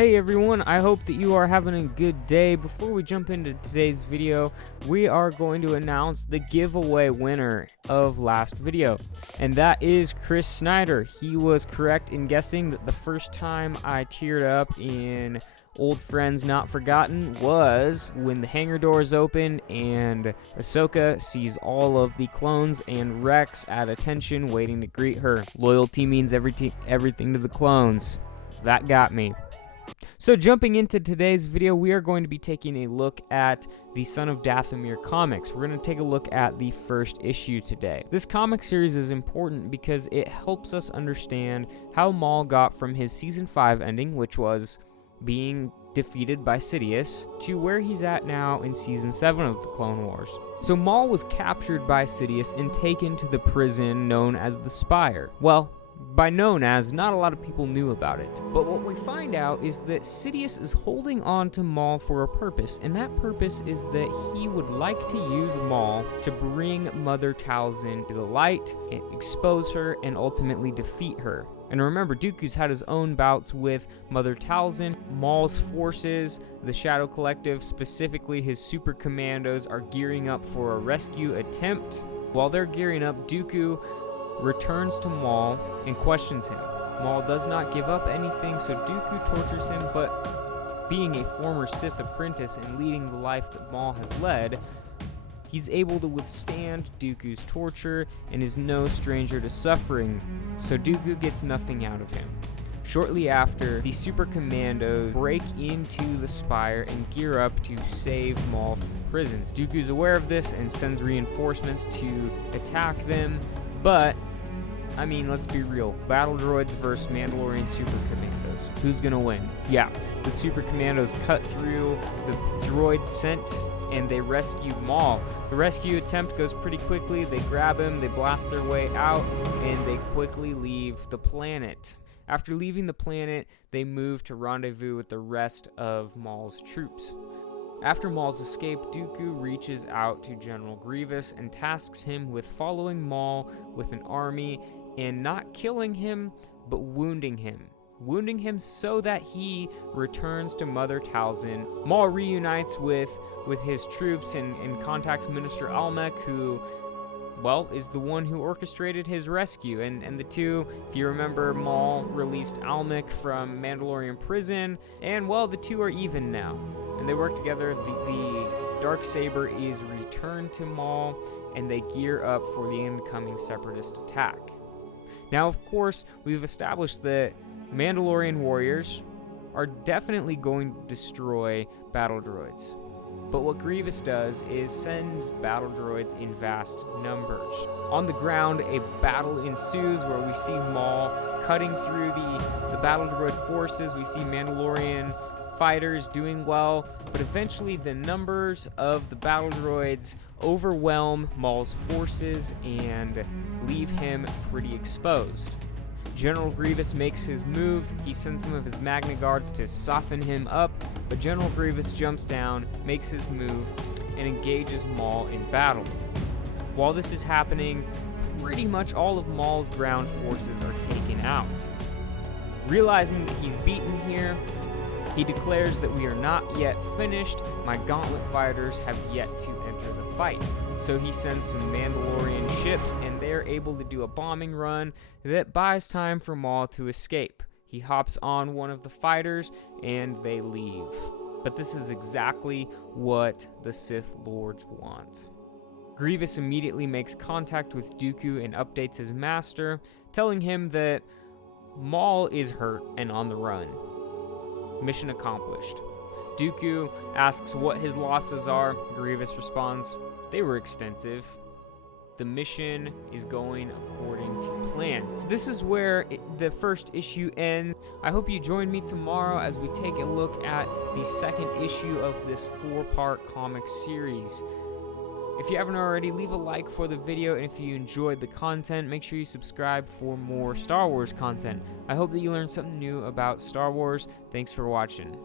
Hey everyone, I hope that you are having a good day. Before we jump into today's video, we are going to announce the giveaway winner of last video, and that is Chris Snyder. He was correct in guessing that the first time I teared up in Old Friends Not Forgotten was when the hangar doors open and Ahsoka sees all of the clones and Rex at attention waiting to greet her. Loyalty means everything to the clones. That got me. So jumping into today's video, we are going to be taking a look at the Son of Dathomir comics. We're going to take a look at the first issue today. This comic series is important because it helps us understand how Maul got from his Season 5 ending, which was being defeated by Sidious, to where he's at now in Season 7 of the Clone Wars. So Maul was captured by Sidious and taken to the prison known as the Spire. Well, by known as, not a lot of people knew about it. But what we find out is that Sidious is holding on to Maul for a purpose, and that purpose is that he would like to use Maul to bring Mother Talzin to the light, and expose her, and ultimately defeat her. And remember, Dooku's had his own bouts with Mother Talzin. Maul's forces, the Shadow Collective, specifically his super commandos, are gearing up for a rescue attempt. While they're gearing up, Dooku returns to Maul and questions him. Maul does not give up anything, so Dooku tortures him, but being a former Sith apprentice and leading the life that Maul has led, he's able to withstand Dooku's torture and is no stranger to suffering, so Dooku gets nothing out of him. Shortly after, the Super Commandos break into the Spire and gear up to save Maul from prisons. Dooku's aware of this and sends reinforcements to attack them, but I mean, let's be real. Battle droids versus Mandalorian super commandos. Who's gonna win? Yeah, the super commandos cut through the droid scent and they rescue Maul. The rescue attempt goes pretty quickly. They grab him, they blast their way out, and they quickly leave the planet. After leaving the planet, they move to rendezvous with the rest of Maul's troops. After Maul's escape, Dooku reaches out to General Grievous and tasks him with following Maul with an army and not killing him, but wounding him. Wounding him so that he returns to Mother Talzin. Maul reunites with his troops and contacts Minister Almec, who, well, is the one who orchestrated his rescue. And the two, if you remember, Maul released Almec from Mandalorian prison, and, well, the two are even now. And they work together. The Darksaber is returned to Maul, and they gear up for the incoming Separatist attack. Now, of course, we've established that Mandalorian warriors are definitely going to destroy battle droids. But what Grievous does is sends battle droids in vast numbers. On the ground, a battle ensues where we see Maul cutting through the battle droid forces. We see Mandalorian fighters doing well, but eventually the numbers of the battle droids overwhelm Maul's forces and leave him pretty exposed. General Grievous makes his move. He sends some of his Magna Guards to soften him up, but General Grievous jumps down, makes his move, and engages Maul in battle. While this is happening, pretty much all of Maul's ground forces are taken out. Realizing that he's beaten here, he declares that we are not yet finished. My gauntlet fighters have yet to enter the fight. So he sends some Mandalorian ships, and they're able to do a bombing run that buys time for Maul to escape. He hops on one of the fighters, and they leave. But this is exactly what the Sith Lords want. Grievous immediately makes contact with Dooku and updates his master, telling him that Maul is hurt and on the run. Mission accomplished. Dooku asks what his losses are. Grievous responds, they were extensive. The mission is going according to plan. This is where the first issue ends. I hope you join me tomorrow as we take a look at the second issue of this 4-part comic series. If you haven't already, leave a like for the video, and if you enjoyed the content, make sure you subscribe for more Star Wars content. I hope that you learned something new about Star Wars. Thanks for watching.